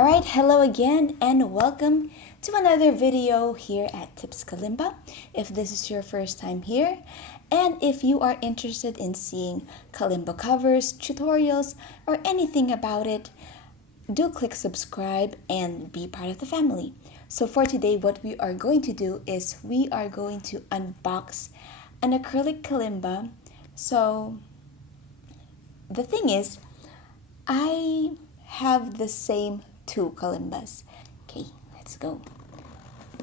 Alright, hello again and welcome to another video here at Tips Kalimba. If this is your first time here, and if you are interested in seeing Kalimba covers, tutorials, or anything about it, do click subscribe and be part of the family. So for today, what we are going to do is we are going to unbox an acrylic kalimba. So the thing is, I have the same two kalimbas. Okay, let's go.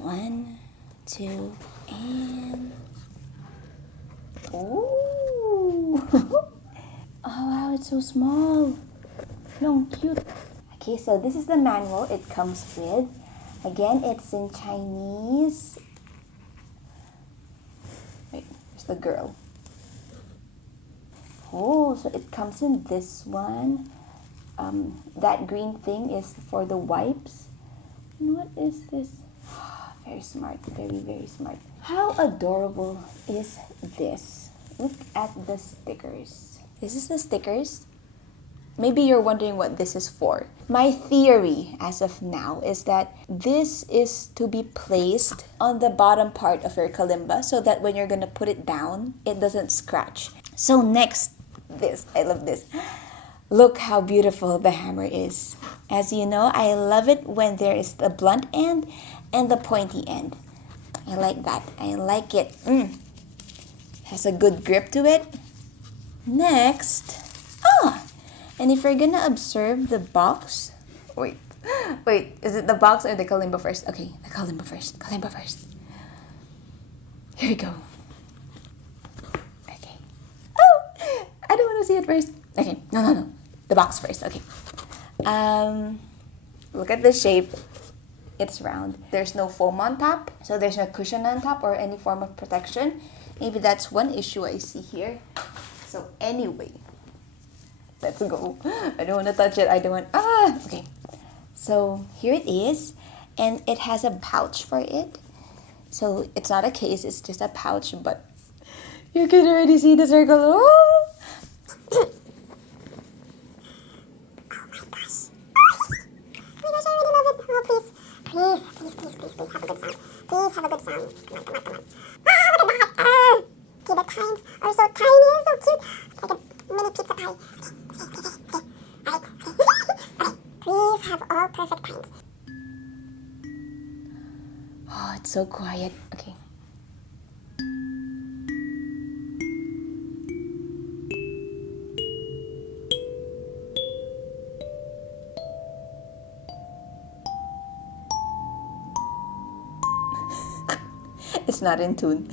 1, 2, and... Oh! Oh wow, it's so small. No, cute. Okay, so this is the manual it comes with. Again, it's in Chinese. Wait, there's the girl. Oh, so it comes in this one. That green thing is for the wipes. And what is this? Very smart, very, very smart. How adorable is this? Look at the stickers. This is the stickers. Maybe you're wondering what this is for. My theory as of now is that this is to be placed on the bottom part of your kalimba so that when you're gonna put it down, it doesn't scratch. So next, this. I love this. Look how beautiful the hammer is. As you know, I love it when there is the blunt end and the pointy end. I like that. I like it. Has a good grip to it. Next, and if you're gonna observe the box, wait, is it the box or the kalimba first? Okay, the kalimba first. Here we go. Okay. Oh, I don't want to see it first. Okay, no. The box first, okay. Look at the shape. It's round. There's no foam on top, so there's no cushion on top or any form of protection. Maybe that's one issue I see here. So anyway, let's go. I don't want to touch it. Okay. So here it is, and it has a pouch for it. So it's not a case, it's just a pouch, but you can already see the circle. Oh! Please have a good sound. Come on. Look at that. Okay, the tines are so tiny and so cute. It's like a mini pizza pie. Okay. Please have all perfect tines. Oh, it's so quiet. Okay. It's not in tune.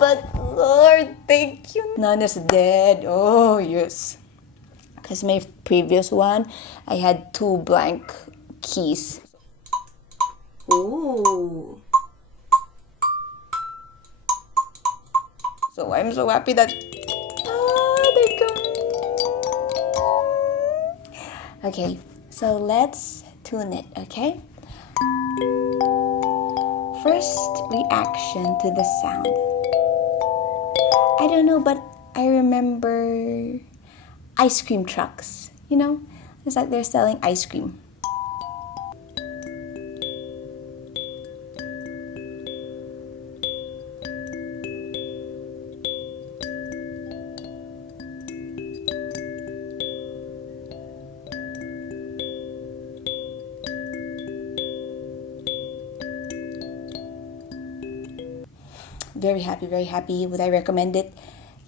But Lord, thank you. None is dead. Oh, yes. Because my previous one, I had 2 blank keys. Ooh. So I'm so happy that... they're coming. Okay, so let's tune it, okay? First reaction to the sound. I don't know, but I remember ice cream trucks. You know, it's like they're selling ice cream. Very happy. Would I recommend it?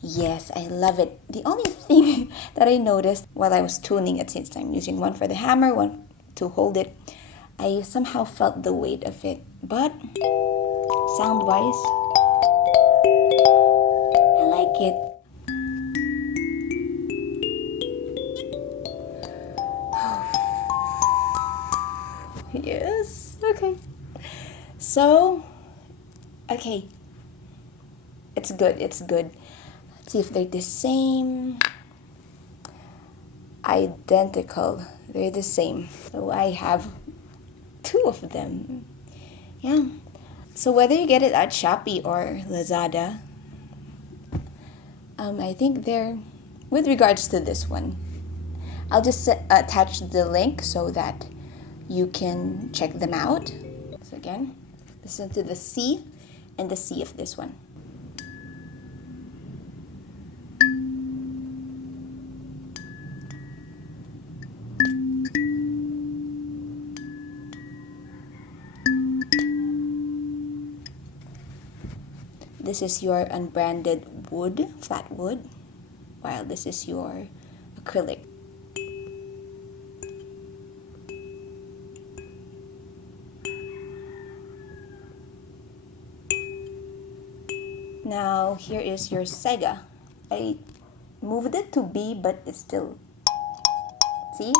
Yes, I love it. The only thing that I noticed while I was tuning it, since I'm using one for the hammer, one to hold it, I somehow felt the weight of it. But sound-wise, I like it. Yes, okay. So, okay. It's good. Let's see if they're the same. Identical. They're the same. So I have 2 of them. Yeah. So whether you get it at Shopee or Lazada, I think they're, with regards to this one, I'll just attach the link so that you can check them out. So again, listen to the C and the C of this one. This is your unbranded wood, flat wood, while this is your acrylic. Now here is your Sega. I moved it to B, but it's still, see?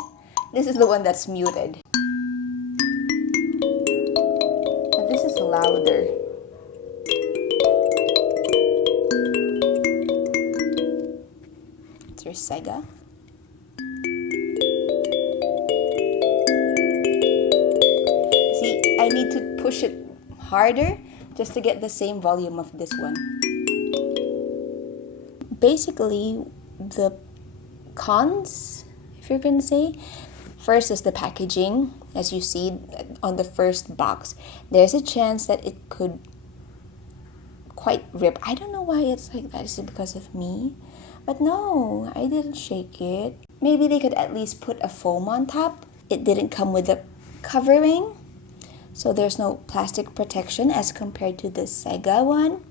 This is the one that's muted. But this is louder. It's your Sega. See, I need to push it harder just to get the same volume of this one. Basically, the cons, if you're gonna say, first is the packaging. As you see on the first box, there's a chance that it could quite rip. I don't know why it's like that. Is it because of me? But no, I didn't shake it. Maybe they could at least put a foam on top. It didn't come with a covering, so there's no plastic protection as compared to the Sega one,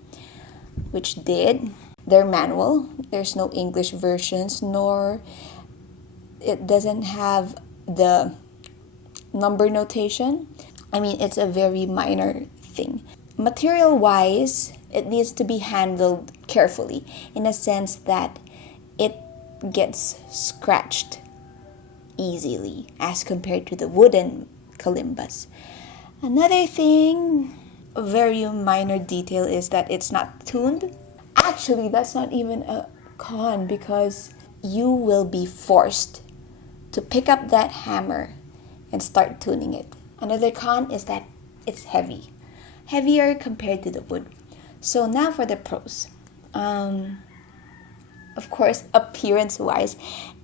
which did. Their manual, there's no English versions, nor it doesn't have the number notation. I mean, it's a very minor thing. Material wise, it needs to be handled carefully in a sense that it gets scratched easily as compared to the wooden kalimbas. Another thing, a very minor detail, is that it's not tuned. Actually, that's not even a con because you will be forced to pick up that hammer and start tuning it. Another con is that it's heavy. Heavier compared to the wood. So now for the pros. Of course, appearance-wise,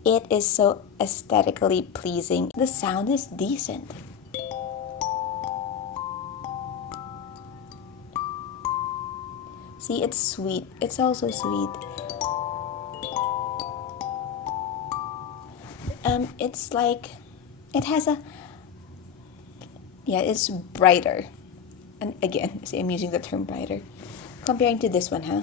it is so aesthetically pleasing. The sound is decent. See, it's sweet. It's also sweet. It's like, it has a, yeah, it's brighter. And again, see, I'm using the term brighter. Comparing to this one, huh?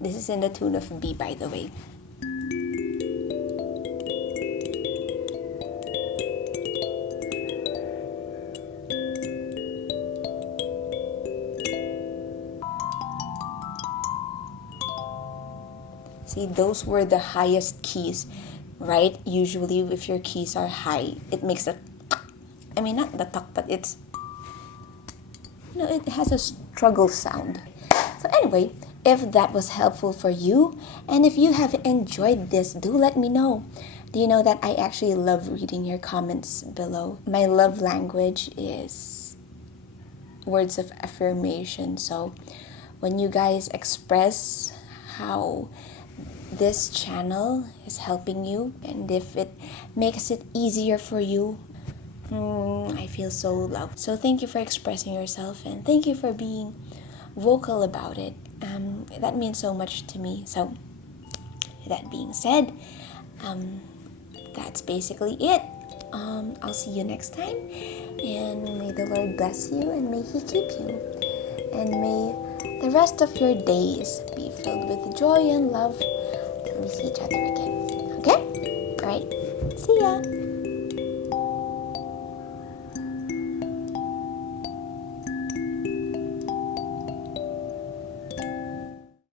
This is in the tune of B, by the way. See, those were the highest keys, right? Usually, if your keys are high, it makes a, I mean, not the tuck, but it's, you know, it has a struggle sound. So anyway, if that was helpful for you, and if you have enjoyed this, do let me know. Do you know that I actually love reading your comments below? My love language is words of affirmation. So when you guys express how this channel is helping you, and if it makes it easier for you, I feel so loved. So thank you for expressing yourself, and thank you for being vocal about it. That means so much to me. So that being said, that's basically it. I'll see you next time, and may the Lord bless you, and may He keep you, and may the rest of your days be filled with joy and love till we see each other again. Okay? Alright, see ya!